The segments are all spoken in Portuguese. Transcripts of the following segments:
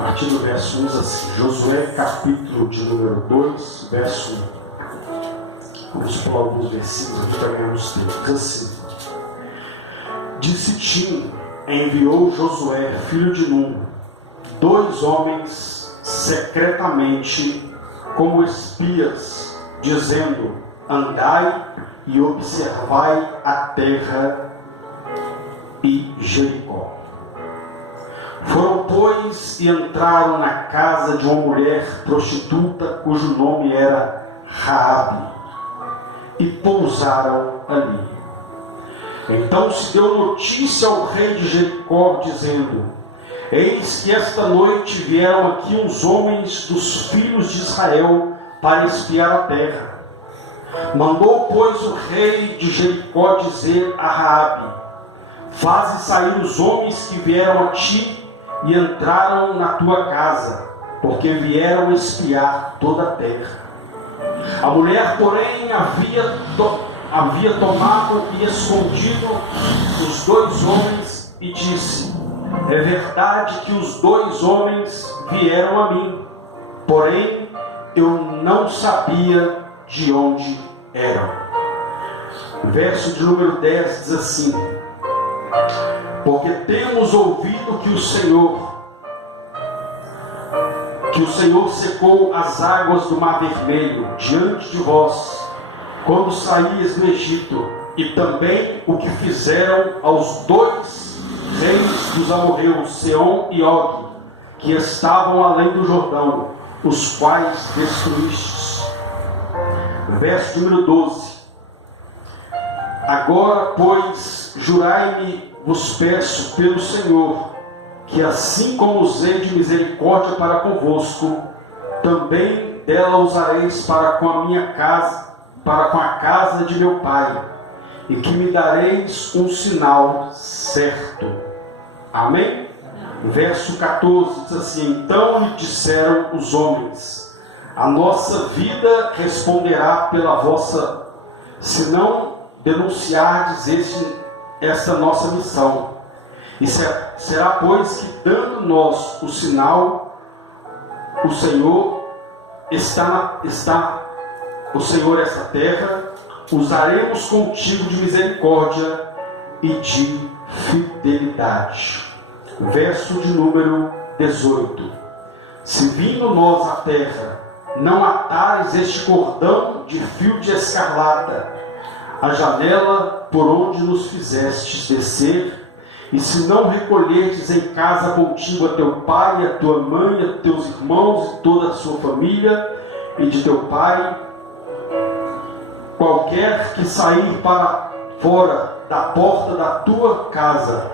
A partir do verso 1 diz assim, Josué capítulo de número 2, verso 1. Vamos pular alguns versículos aqui para ganharmos tempo. Diz assim, de Sitim enviou Josué, filho de Num, 2 homens secretamente como espias, dizendo, andai e observai a terra e Jericó. Foram, pois, e entraram na casa de uma mulher prostituta, cujo nome era Raabe, e pousaram ali. Então se deu notícia ao rei de Jericó, dizendo, eis que esta noite vieram aqui uns homens dos filhos de Israel para espiar a terra. Mandou, pois, o rei de Jericó dizer a Raabe, faze sair os homens que vieram a ti e entraram na tua casa, porque vieram espiar toda a terra. A mulher, porém, havia tomado e escondido os 2 homens e disse, é verdade que os 2 homens vieram a mim, porém eu não sabia de onde eram. Verso de número 10 diz assim, porque temos ouvido que o Senhor secou as águas do Mar Vermelho diante de vós, quando saíes do Egito, e também o que fizeram aos 2 reis dos amorreus, Seom e Og, que estavam além do Jordão, os quais destruístes. Verso número 12. Agora, pois, jurai-me, vos peço pelo Senhor, que assim como usei de misericórdia para convosco, também dela usareis para com a minha casa, para com a casa de meu pai, e que me dareis um sinal certo. Amém? Verso 14 diz assim, então lhe disseram os homens, a nossa vida responderá pela vossa, se não denunciardes esta nossa missão. E será, pois, que dando nós o sinal, o Senhor esta terra, usaremos contigo de misericórdia e de fidelidade. Verso de número 18. Se vindo nós à terra, não atares este cordão de fio de escarlata, a janela por onde nos fizestes descer, e se não recolherdes em casa contigo a teu pai, a tua mãe, a teus irmãos e toda a sua família, e de teu pai, qualquer que sair para fora da porta da tua casa,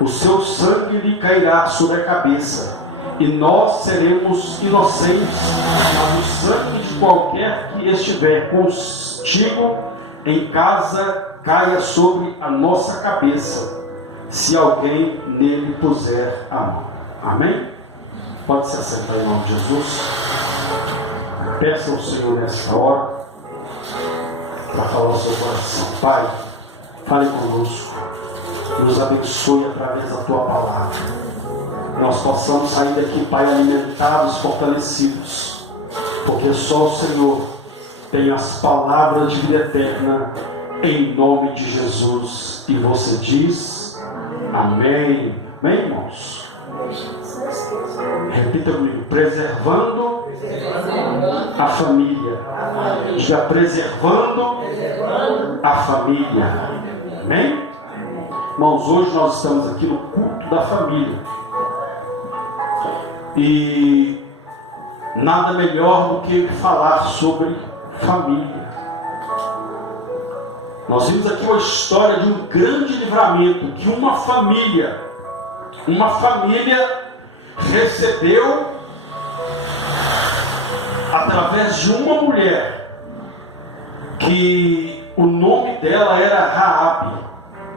o seu sangue lhe cairá sobre a cabeça, e nós seremos inocentes, mas o sangue de qualquer que estiver contigo em casa caia sobre a nossa cabeça, se alguém nele puser a mão. Amém? Pode se assentar em nome de Jesus. Peça ao Senhor nesta hora para falar ao seu coração. Pai, fale conosco, nos abençoe através da tua palavra. Nós possamos sair daqui, Pai, alimentados, fortalecidos, porque só o Senhor tem as palavras de vida eterna, em nome de Jesus. E você diz amém. Amém, irmãos? Repita comigo, preservando a família. Diga, preservando a família. Amém? Irmãos, hoje nós estamos aqui no culto da família. E nada melhor do que falar sobre família. Nós vimos aqui uma história de um grande livramento que uma família recebeu através de uma mulher que o nome dela era Raabe.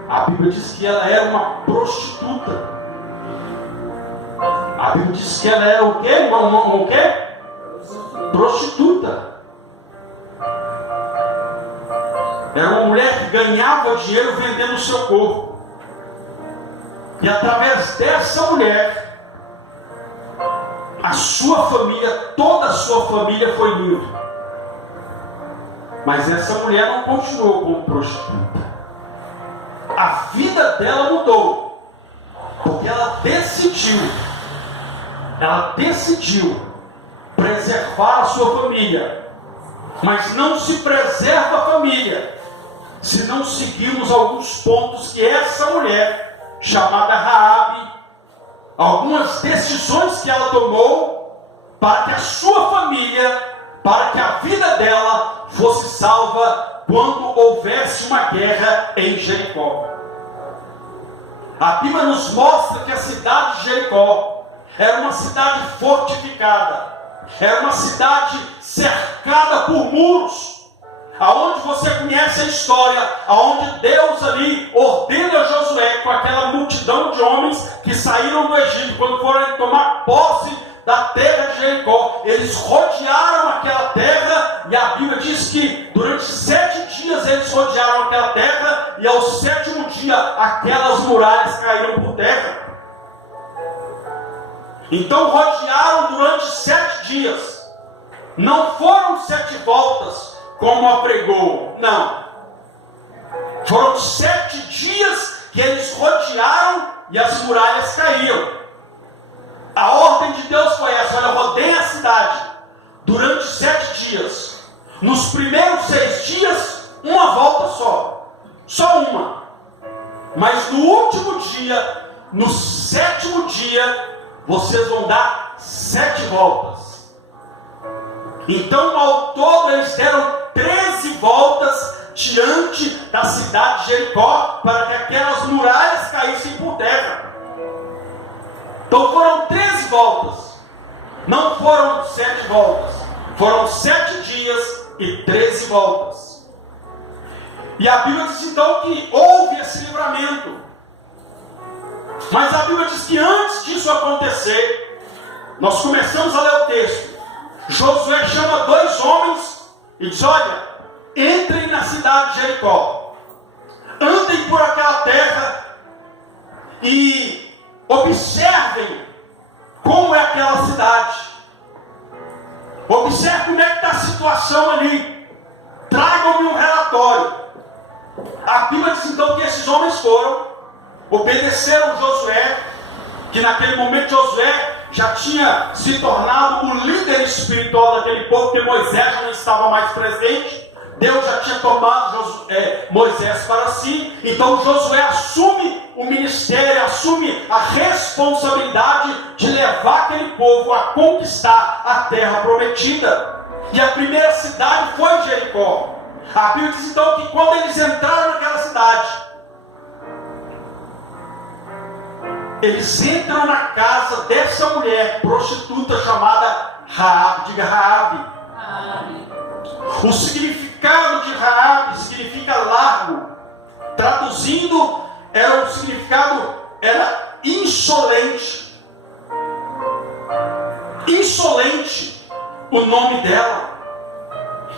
A Bíblia diz que ela era uma prostituta. A Bíblia diz que ela era o quê? O quê? Prostituta. Era uma mulher que ganhava dinheiro vendendo o seu corpo. E através dessa mulher, a sua família, toda a sua família foi livre. Mas essa mulher não continuou como prostituta. A vida dela mudou, porque ela decidiu preservar a sua família. Mas não se preserva a família se não seguirmos alguns pontos que essa mulher, chamada Raabe, algumas decisões que ela tomou para que a sua família, para que a vida dela fosse salva quando houvesse uma guerra em Jericó. A Bíblia nos mostra que a cidade de Jericó era uma cidade fortificada, era uma cidade cercada por muros, aonde você conhece a história, aonde Deus ali ordena a Josué com aquela multidão de homens que saíram do Egito, quando foram tomar posse da terra de Jericó, eles rodearam aquela terra, e a Bíblia diz que durante 7 dias eles rodearam aquela terra, e ao 7º dia aquelas muralhas caíram por terra. Então rodearam durante 7 dias. Não foram 7 voltas como apregou, não. Foram 7 dias que eles rodearam e as muralhas caíram. A ordem de Deus foi essa: olha, rodeiem a cidade durante 7 dias. Nos primeiros 6 dias, uma volta só uma. Mas no último dia, no 7º dia, vocês vão dar 7 voltas. Então, ao todo, eles deram 13 voltas diante da cidade de Jericó, para que aquelas muralhas caíssem por terra. Então foram 13 voltas, não foram 7 voltas, foram 7 dias e 13 voltas. E a Bíblia diz então que houve esse livramento. Mas a Bíblia diz que antes disso acontecer, nós começamos a ler o texto. Josué chama 2 homens e diz: olha, entrem na cidade de Jericó, andem por aquela terra e observem como é aquela cidade. Observe como é que está a situação ali. Tragam-me um relatório. A Bíblia diz então que esses homens foram, obedeceram Josué, que naquele momento Josué já tinha se tornado o líder espiritual daquele povo, porque Moisés já não estava mais presente. Deus já tinha tomado Moisés para si. Então Josué assume o ministério, assume a responsabilidade de levar aquele povo a conquistar a terra prometida. E a primeira cidade foi Jericó. A Bíblia diz então que quando eles entraram naquela cidade, eles entram na casa dessa mulher prostituta chamada Raabe. Diga Raabe. O significado de Raabe significa largo. Traduzindo, o significado era insolente. Insolente o nome dela.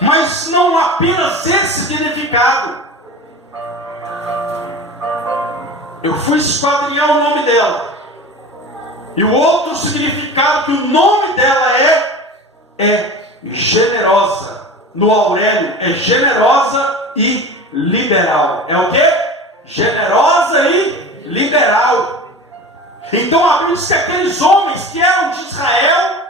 Mas não apenas esse significado. Eu fui esquadrinhar o nome dela. E o outro significado que o nome dela é generosa. No Aurélio é generosa e liberal. É o quê? Generosa e liberal. Então a Bíblia diz que aqueles homens que eram de Israel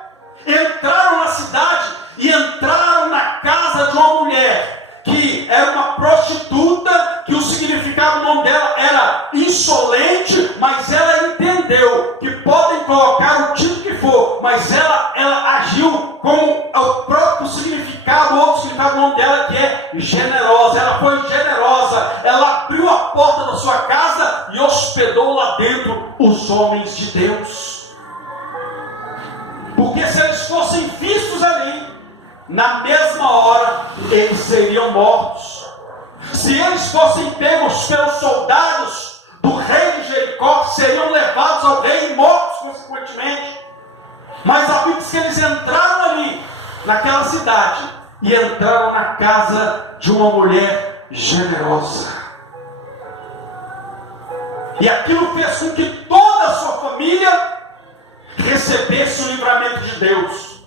entraram na cidade e entraram na casa de uma mulher que era uma prostituta, que o significado do nome dela era insolente, mas ela entendeu que podem colocar o título que for, mas ela agiu com o próprio significado, o outro significado do nome dela, que é generosa. Ela foi generosa, ela abriu a porta da sua casa e hospedou lá dentro os homens de Deus. Porque se eles fossem vistos ali, na mesma hora eles seriam mortos. Se eles fossem pegos pelos soldados do rei de Jericó, seriam levados ao rei e mortos consequentemente. Mas a Bíblia diz que eles entraram ali, naquela cidade, e entraram na casa de uma mulher generosa. E aquilo fez com que toda a sua família recebesse o livramento de Deus.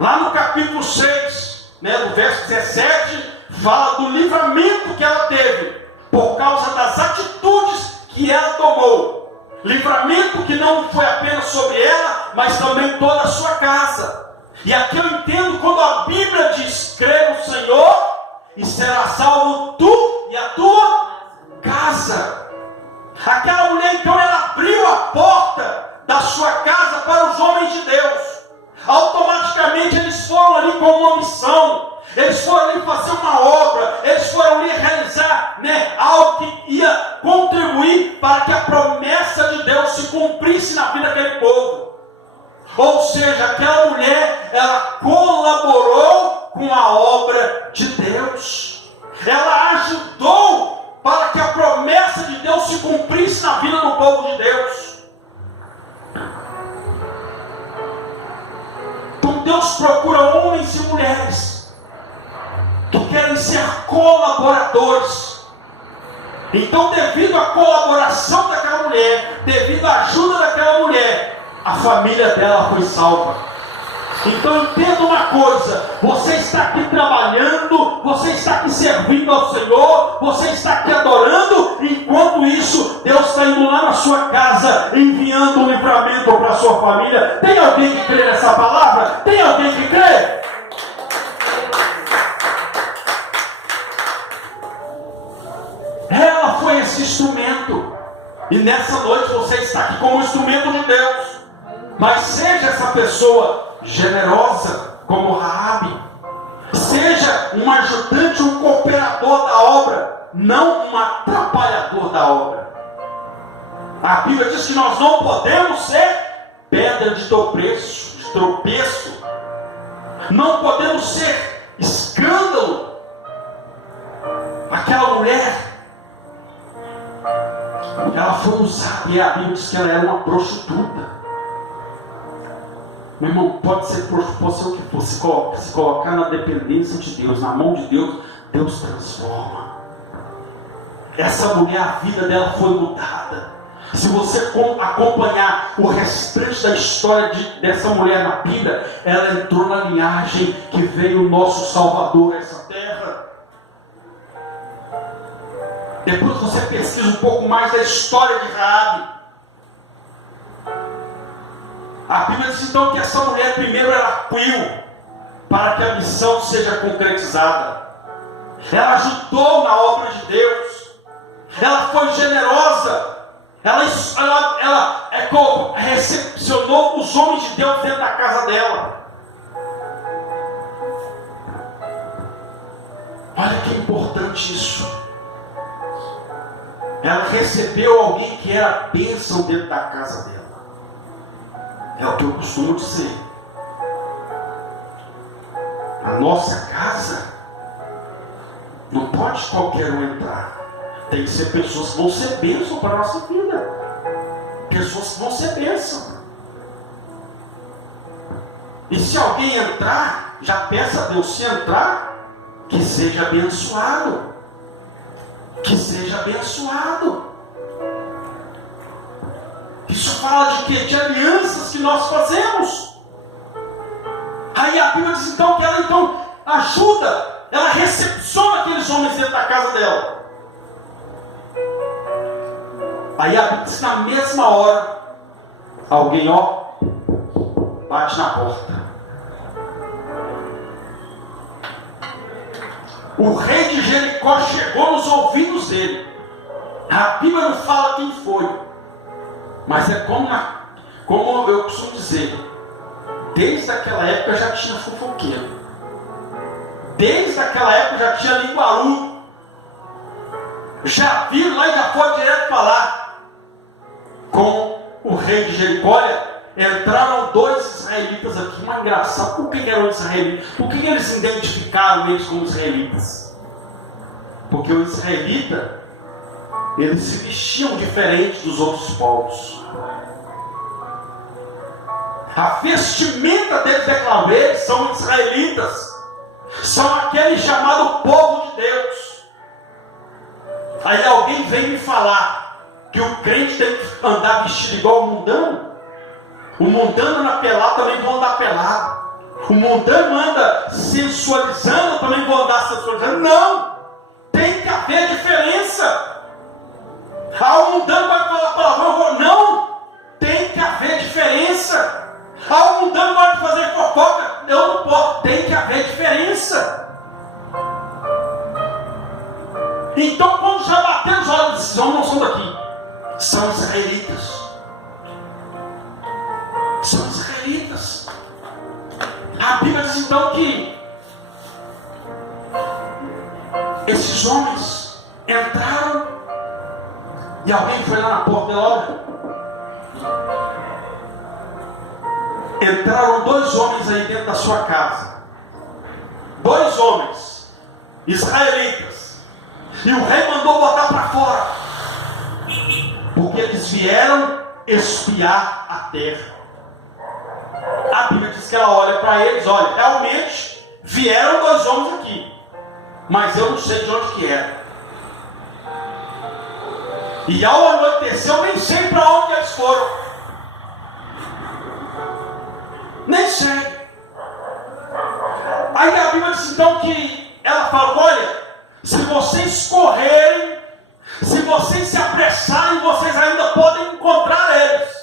Lá no capítulo 6, no verso 17, fala do livramento que ela teve por causa das atitudes que ela tomou. Livramento que não foi apenas sobre ela, mas também toda a sua casa. E aqui eu entendo quando a Bíblia diz: crê no Senhor e será salvo tu e a tua casa. Aquela mulher então, ela abriu a porta da sua casa para os homens de Deus. Automaticamente eles foram ali com uma missão. Eles foram ali fazer uma obra. Eles foram ali realizar algo que ia contribuir para que a promessa de Deus se cumprisse na vida daquele povo. Ou seja, aquela mulher, ela colaborou com a obra de Deus. Ela ajudou para que a promessa de Deus se cumprisse na vida do povo de Deus. Então Deus procura homens e mulheres que querem ser colaboradores. Então, devido à colaboração daquela mulher, devido à ajuda daquela mulher, a família dela foi salva. Então entenda uma coisa: você está aqui trabalhando, você está aqui servindo ao Senhor, você está aqui adorando, enquanto isso Deus está indo lá na sua casa, enviando um livramento para a sua família. Tem alguém que crê nessa palavra? Tem alguém que crê? Ela foi esse instrumento, e nessa noite você está aqui como instrumento de Deus. Mas seja essa pessoa generosa como Raabe, seja um ajudante, um cooperador da obra, não um atrapalhador da obra. A Bíblia diz que nós não podemos ser pedra de tropeço, não podemos ser escândalo. Aquela mulher, ela foi usada, e a Bíblia diz que ela era uma prostituta. Meu irmão, pode ser o que for. Se colocar na dependência de Deus, na mão de Deus, Deus transforma. Essa mulher, a vida dela foi mudada. Se você acompanhar o restante da história dessa mulher na Bíblia, ela entrou na linhagem que veio o nosso Salvador a essa terra. Depois você pesquisa um pouco mais da história de Raabe. A Bíblia diz então que essa mulher primeiro ela acuiu para que a missão seja concretizada. Ela ajudou na obra de Deus. Ela foi generosa. Ela recepcionou os homens de Deus dentro da casa dela. Olha que importante isso. Ela recebeu alguém que era bênção dentro da casa dela. É o que eu costumo dizer. A nossa casa não pode qualquer um entrar. Tem que ser pessoas que vão ser bênção para a nossa vida. Pessoas que vão ser bênção. E se alguém entrar, já peça a Deus, se entrar, que seja abençoado. Que seja abençoado. Isso fala de quê? De alianças que nós fazemos. Aí a Bíblia diz então que ela ajuda, ela recepciona aqueles homens dentro da casa dela. Aí a Bíblia diz que na mesma hora, alguém bate na porta. O rei de Jericó chegou nos ouvidos dele. A Bíblia não fala quem foi. Mas é como eu costumo dizer, desde aquela época já tinha fofoqueiro. Desde aquela época já tinha linguarudo. Já viram lá e já foi direto falar com o rei de Jericó. Entraram dois israelitas aqui. Uma engraçada. Por que eram israelitas? Por que eles identificaram eles como israelitas? Porque o israelita, eles se vestiam diferente dos outros povos. A vestimenta deles, declarou, eles são israelitas. São aquele chamado povo de Deus. Aí alguém vem me falar que o crente tem que andar vestido igual o mundano. O mundano anda pelado, também vou andar pelado. O mundano anda sensualizando, também vou andar sensualizando. Não! Tem que haver diferença. O mundano vai falar palavrão, eu vou. Não! Tem que haver diferença. O mundano vai fazer fofoca, eu não posso. Tem que haver diferença. Então, quando já bateu os olhos, esses homens não são daqui, são israelitas. São israelitas. A Bíblia diz então que esses homens entraram e alguém foi lá na porta e olha, entraram 2 homens aí dentro da sua casa. 2 homens israelitas. E o rei mandou botar para fora, porque eles vieram espiar a terra. A Bíblia diz que ela olha para eles, olha, realmente vieram 2 homens aqui, mas eu não sei de onde que era. E ao anoitecer eu nem sei para onde eles foram. Nem sei. Aí a Bíblia diz então que ela fala, olha, se vocês correrem, se vocês se apressarem, vocês ainda podem encontrar eles.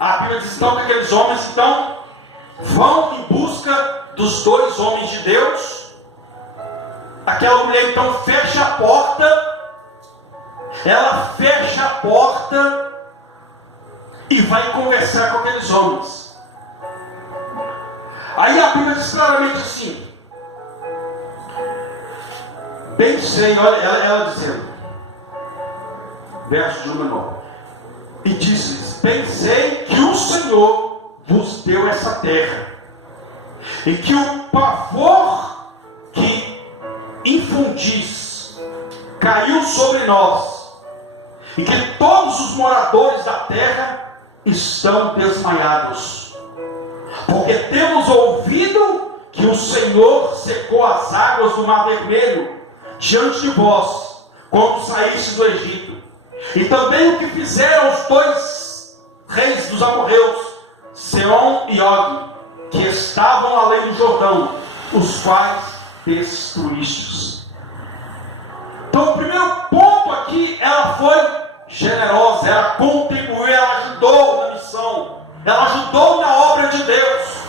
A Bíblia diz então que aqueles homens então vão em busca dos 2 homens de Deus. Aquela mulher então fecha a porta. Ela fecha a porta e vai conversar com aqueles homens. Aí a Bíblia diz claramente assim, bem sei, olha ela dizendo, verso de número 9, e disse-lhes, bem sei que o Senhor vos deu essa terra, e que o pavor que infundis caiu sobre nós, e que todos os moradores da terra estão desmaiados, porque temos ouvido que o Senhor secou as águas do Mar Vermelho diante de vós, quando saíste do Egito, e também o que fizeram os 2 reis dos amorreus, Seom e Og, que estavam além do Jordão, os quais destruístes. Então o primeiro ponto aqui, ela foi generosa, ela contribuiu, ela ajudou na missão, ela ajudou na obra de Deus.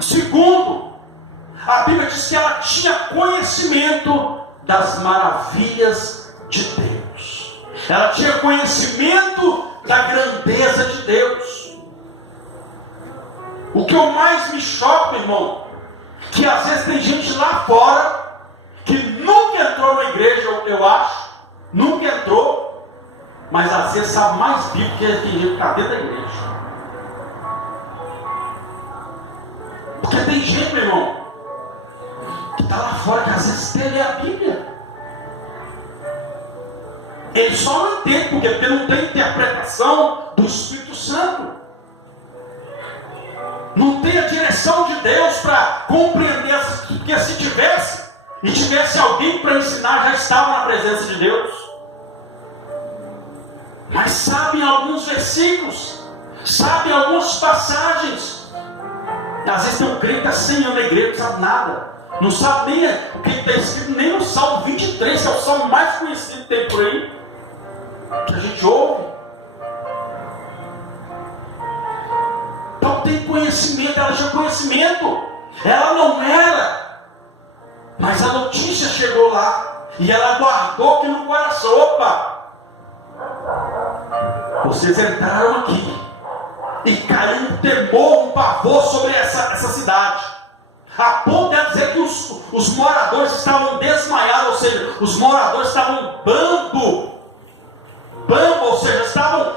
Segundo, a Bíblia diz que ela tinha conhecimento das maravilhas de Deus. Ela tinha conhecimento da grandeza de Deus. O que eu mais me choca, meu irmão, que às vezes tem gente lá fora que nunca entrou na igreja, eu acho, nunca entrou, mas às vezes sabe mais Bíblia que tem gente que está dentro da igreja. Porque tem gente, meu irmão, que está lá fora que às vezes tem ler a Bíblia. Ele só não entende, porque não tem interpretação do Espírito Santo. Não tem a direção de Deus para compreender, porque se tivesse, e tivesse alguém para ensinar, já estava na presença de Deus. Mas sabem alguns versículos, sabem algumas passagens. Às vezes tem um crente que está 100 anos na igreja, não sabe nada. Não sabe nem o que está escrito, nem no Salmo 23, que é o salmo mais conhecido que tem por aí, que a gente ouve. Então tem conhecimento, ela tinha conhecimento. Ela não era, mas a notícia chegou lá, e ela guardou aqui no coração. Opa! Vocês entraram aqui, e caiu um temor, um pavor sobre essa cidade, a ponto de dizer que os moradores estavam desmaiados, ou seja, os moradores estavam bambo, ou seja, estavam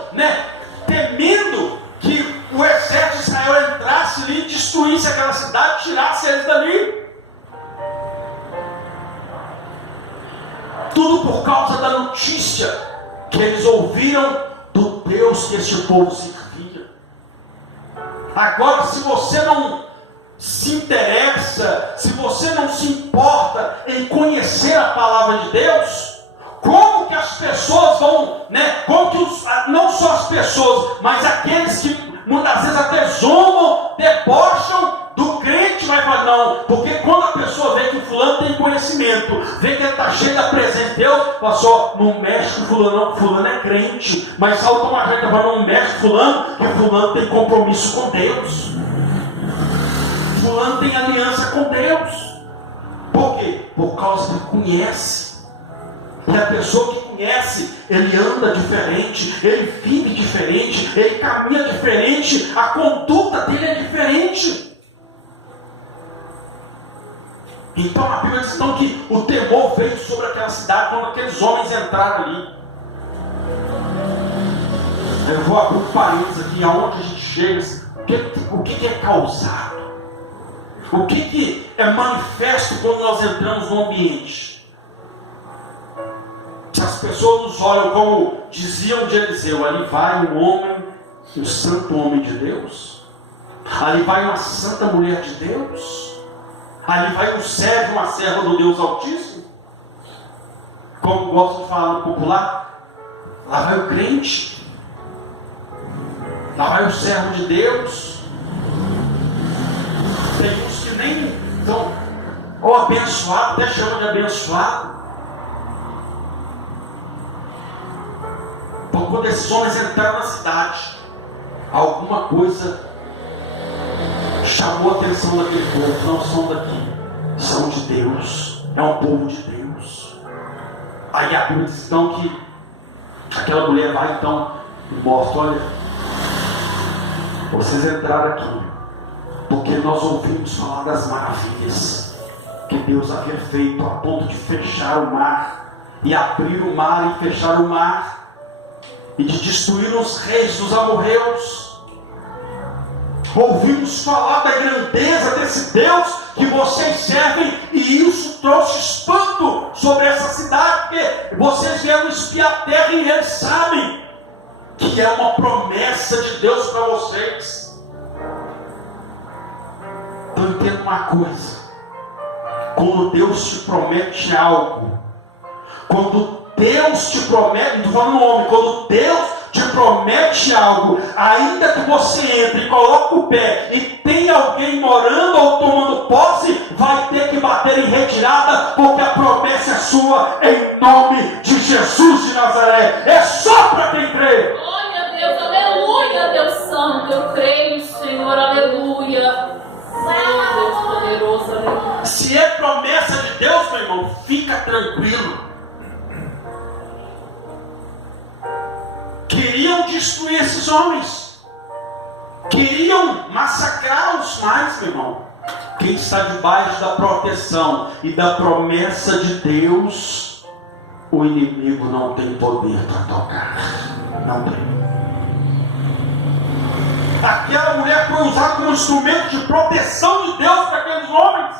temendo que o exército de Israel entrasse ali, destruísse aquela cidade, tirasse eles dali. Tudo por causa da notícia que eles ouviram do Deus que este povo servia. Agora, se você não se interessa, se você não se importa em conhecer a palavra de Deus, como que as pessoas vão, como não só as pessoas, mas aqueles que muitas vezes até zombam, debocham do crente, vai falar não, porque quando a pessoa vê que o fulano tem conhecimento, vê que ele está cheio da presença de Deus, fala só, não mexe com fulano, não, fulano é crente, mas automaticamente não mexe com fulano, que fulano tem compromisso com Deus, fulano tem aliança com Deus. Por quê? Por causa que conhece. E a pessoa que conhece, ele anda diferente, ele vive diferente, ele caminha diferente, a conduta dele é diferente. Então a Bíblia diz então, que o temor veio sobre aquela cidade quando aqueles homens entraram ali. Eu vou abrir um parênteses aqui, aonde a gente chega, o que é causado? O que é manifesto quando nós entramos no ambiente? Se as pessoas nos olham como diziam de Eliseu, ali vai um homem, um santo homem de Deus, ali vai uma santa mulher de Deus, ali vai um servo, uma serva do Deus Altíssimo, como gosto de falar no popular, lá vai o crente, lá vai o servo de Deus. Tem uns que nem estão, ou abençoado, até chamam de abençoado. Então, quando esses homens entraram na cidade, alguma coisa chamou a atenção daquele povo. Não são daqui, são de Deus, é um povo de Deus. Aí a Bíblia diz então que aquela mulher vai então e mostra: olha, vocês entraram aqui porque nós ouvimos falar das maravilhas que Deus havia feito, a ponto de fechar o mar, e abrir o mar e fechar o mar, e de destruir os reis dos amorreus. Ouvimos falar da grandeza desse Deus que vocês servem, e isso trouxe espanto sobre essa cidade, porque vocês vieram espiar a terra e eles sabem que é uma promessa de Deus para vocês. Então entenda uma coisa: quando Deus te promete algo, quando Deus te promete, não estou falando no homem, quando Deus te promete algo, ainda que você entre e coloque o pé e tem alguém morando ou tomando posse, vai ter que bater em retirada, porque a promessa é sua, em nome de Jesus de Nazaré. É só para quem crê. Glória a Deus, aleluia, Deus Santo, eu creio, Senhor, aleluia. Deus poderoso, aleluia. Se é promessa de Deus, meu irmão, fica tranquilo. Queriam destruir esses homens, queriam massacrar os mais, meu irmão. Quem está debaixo da proteção e da promessa de Deus, o inimigo não tem poder para tocar. Não tem. Aquela mulher foi usada como instrumento de proteção de Deus para aqueles homens.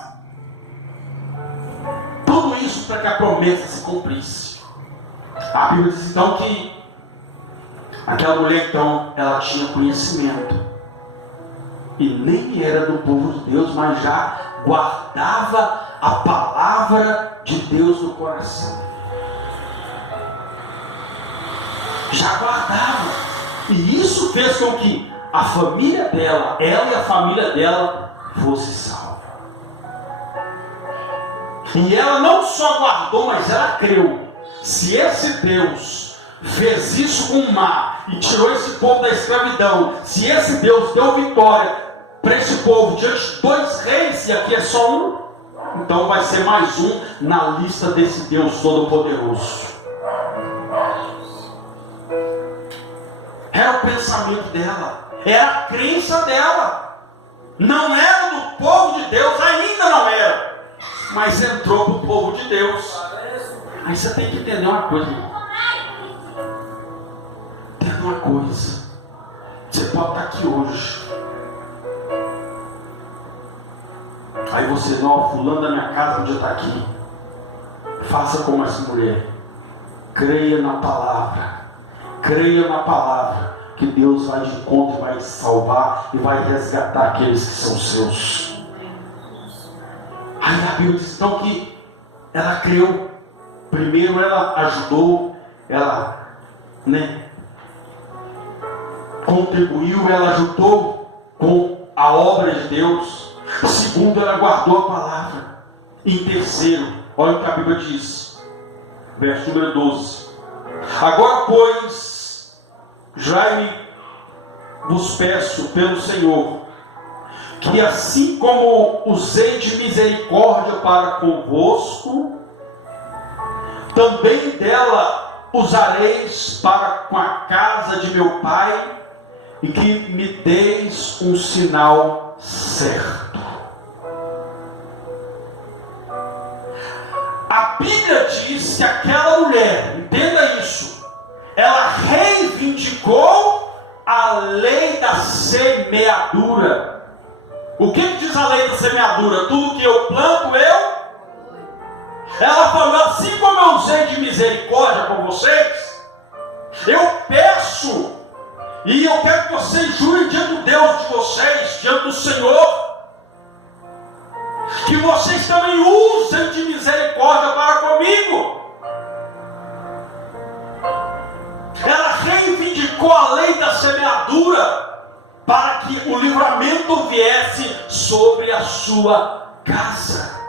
Tudo isso para que a promessa se cumprisse. A Bíblia diz então que aquela mulher então, ela tinha conhecimento, e nem era do povo de Deus, mas já guardava a palavra de Deus no coração. Já guardava. E isso fez com que a família dela, ela e a família dela, fosse salva. E ela não só guardou, mas ela creu. Se esse Deus fez isso com o mar e tirou esse povo da escravidão, se esse Deus deu vitória para esse povo diante de 2 reis, e aqui é só um, então vai ser mais um na lista desse Deus Todo-Poderoso. Era o pensamento dela, era a crença dela. Não era do povo de Deus, ainda não era, mas entrou para o povo de Deus. Aí você tem que entender uma coisa, irmão. Entenda uma coisa. Você pode estar aqui hoje, aí você, não, fulano da minha casa podia estar aqui. Faça como essa mulher. Creia na palavra. Creia na palavra, que Deus vai de encontro e vai salvar e vai resgatar aqueles que são seus. Aí a Bíblia diz então que ela creu. Primeiro ela ajudou, ela contribuiu, ela ajudou com a obra de Deus. Segundo, ela guardou a palavra. Em terceiro, olha o que a Bíblia diz, verso número 12: agora, pois, jurai-me, vos peço pelo Senhor, que assim como usei de misericórdia para convosco, também dela usareis para com a casa de meu Pai, e que me deis um sinal certo. A Bíblia diz que aquela mulher, entenda isso, ela reivindicou a lei da semeadura. O que diz a lei da semeadura? Tudo que eu planto, ela falou, assim como eu usei de misericórdia com vocês, eu peço, e eu quero que vocês jurem diante do Deus de vocês, diante do Senhor, que vocês também usem de misericórdia para comigo. Ela reivindicou a lei da semeadura para que o livramento viesse sobre a sua casa.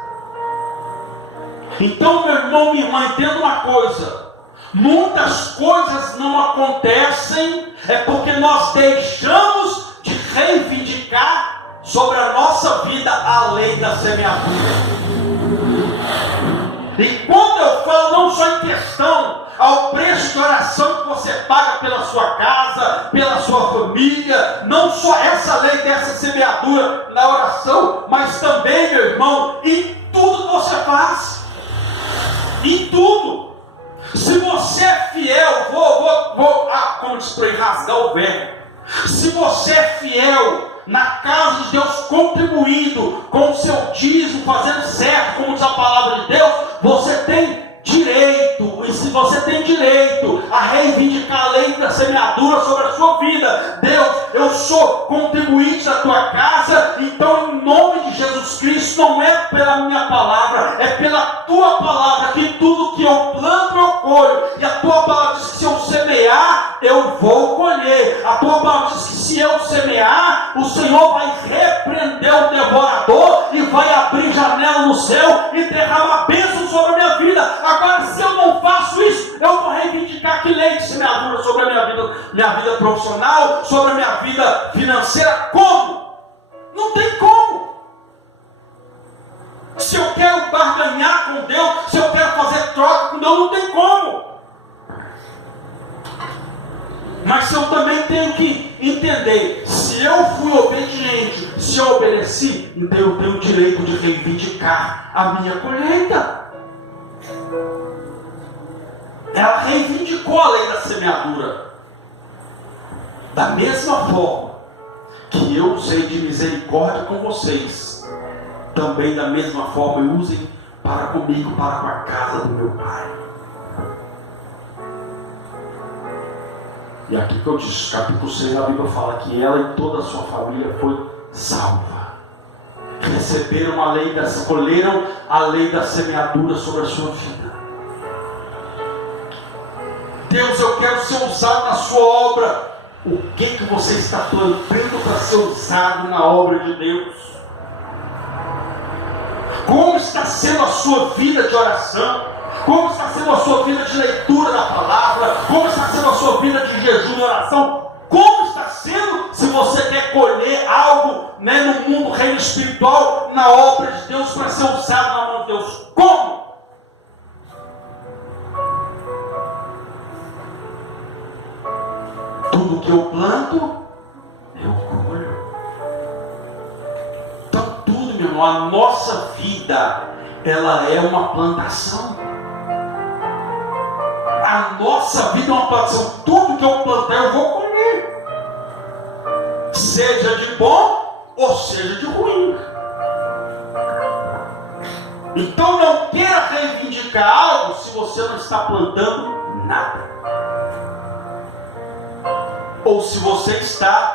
Então, meu irmão, minha irmã, entenda uma coisa: muitas coisas não acontecem porque nós deixamos de reivindicar sobre a nossa vida a lei da semeadura. E quando eu falo, não só em questão ao preço de oração que você paga pela sua casa, pela sua família, não só essa lei dessa semeadura na oração, mas também, meu irmão, em tudo que você faz. Em tudo. Se você é fiel, como diz para rasgar o verbo, se você é fiel na casa de Deus, contribuindo com o seu dízimo, fazendo certo, como diz a palavra de Deus, você tem direito, e se você tem direito a reivindicar a lei da semeadura sobre a sua vida. Deus, eu sou contribuinte da tua casa, então em nome de Jesus Cristo, não é pela minha palavra, é pela tua palavra, que tudo que eu planto eu colho, e a tua palavra diz que se eu semear, eu vou colher. A tua palavra diz que se eu semear, o Senhor vai repreender o devorador, e vai abrir janela no céu, e derramar bênção sobre a minha vida. Agora, se eu não faço isso, eu vou reivindicar que lei de semeadura sobre a minha vida profissional, sobre a minha vida financeira. Como? Não tem como. Se eu quero barganhar com Deus, se eu quero fazer troca com Deus, não tem como. Mas eu também tenho que entender, se eu fui obediente, se eu obedeci, então eu tenho o direito de reivindicar a minha colheita. Ela reivindicou a lei da semeadura. Da mesma forma que eu usei de misericórdia com vocês, também da mesma forma usem para comigo, para com a casa do meu Pai. E aqui que eu disse, capítulo 6 da Bíblia fala que ela e toda a sua família foi salva. Receberam a lei colheram a lei da semeadura sobre a sua vida. Deus, eu quero ser usado na sua obra. O que você está plantando para ser usado na obra de Deus? Como está sendo a sua vida de oração? Como está sendo a sua vida de leitura da palavra? Como está sendo a sua vida de jejum e oração? Como está sendo, se você quer colher algo no mundo reino espiritual, na obra de Deus, para ser usado na mão de Deus? Como? Tudo que eu planto, eu colho. Então tudo, meu irmão, a nossa vida, ela é uma plantação. A nossa vida é uma plantação. Tudo que eu plantar, eu vou colher. Seja de bom ou seja de ruim. Então não queira reivindicar algo se você não está plantando nada. Ou se você está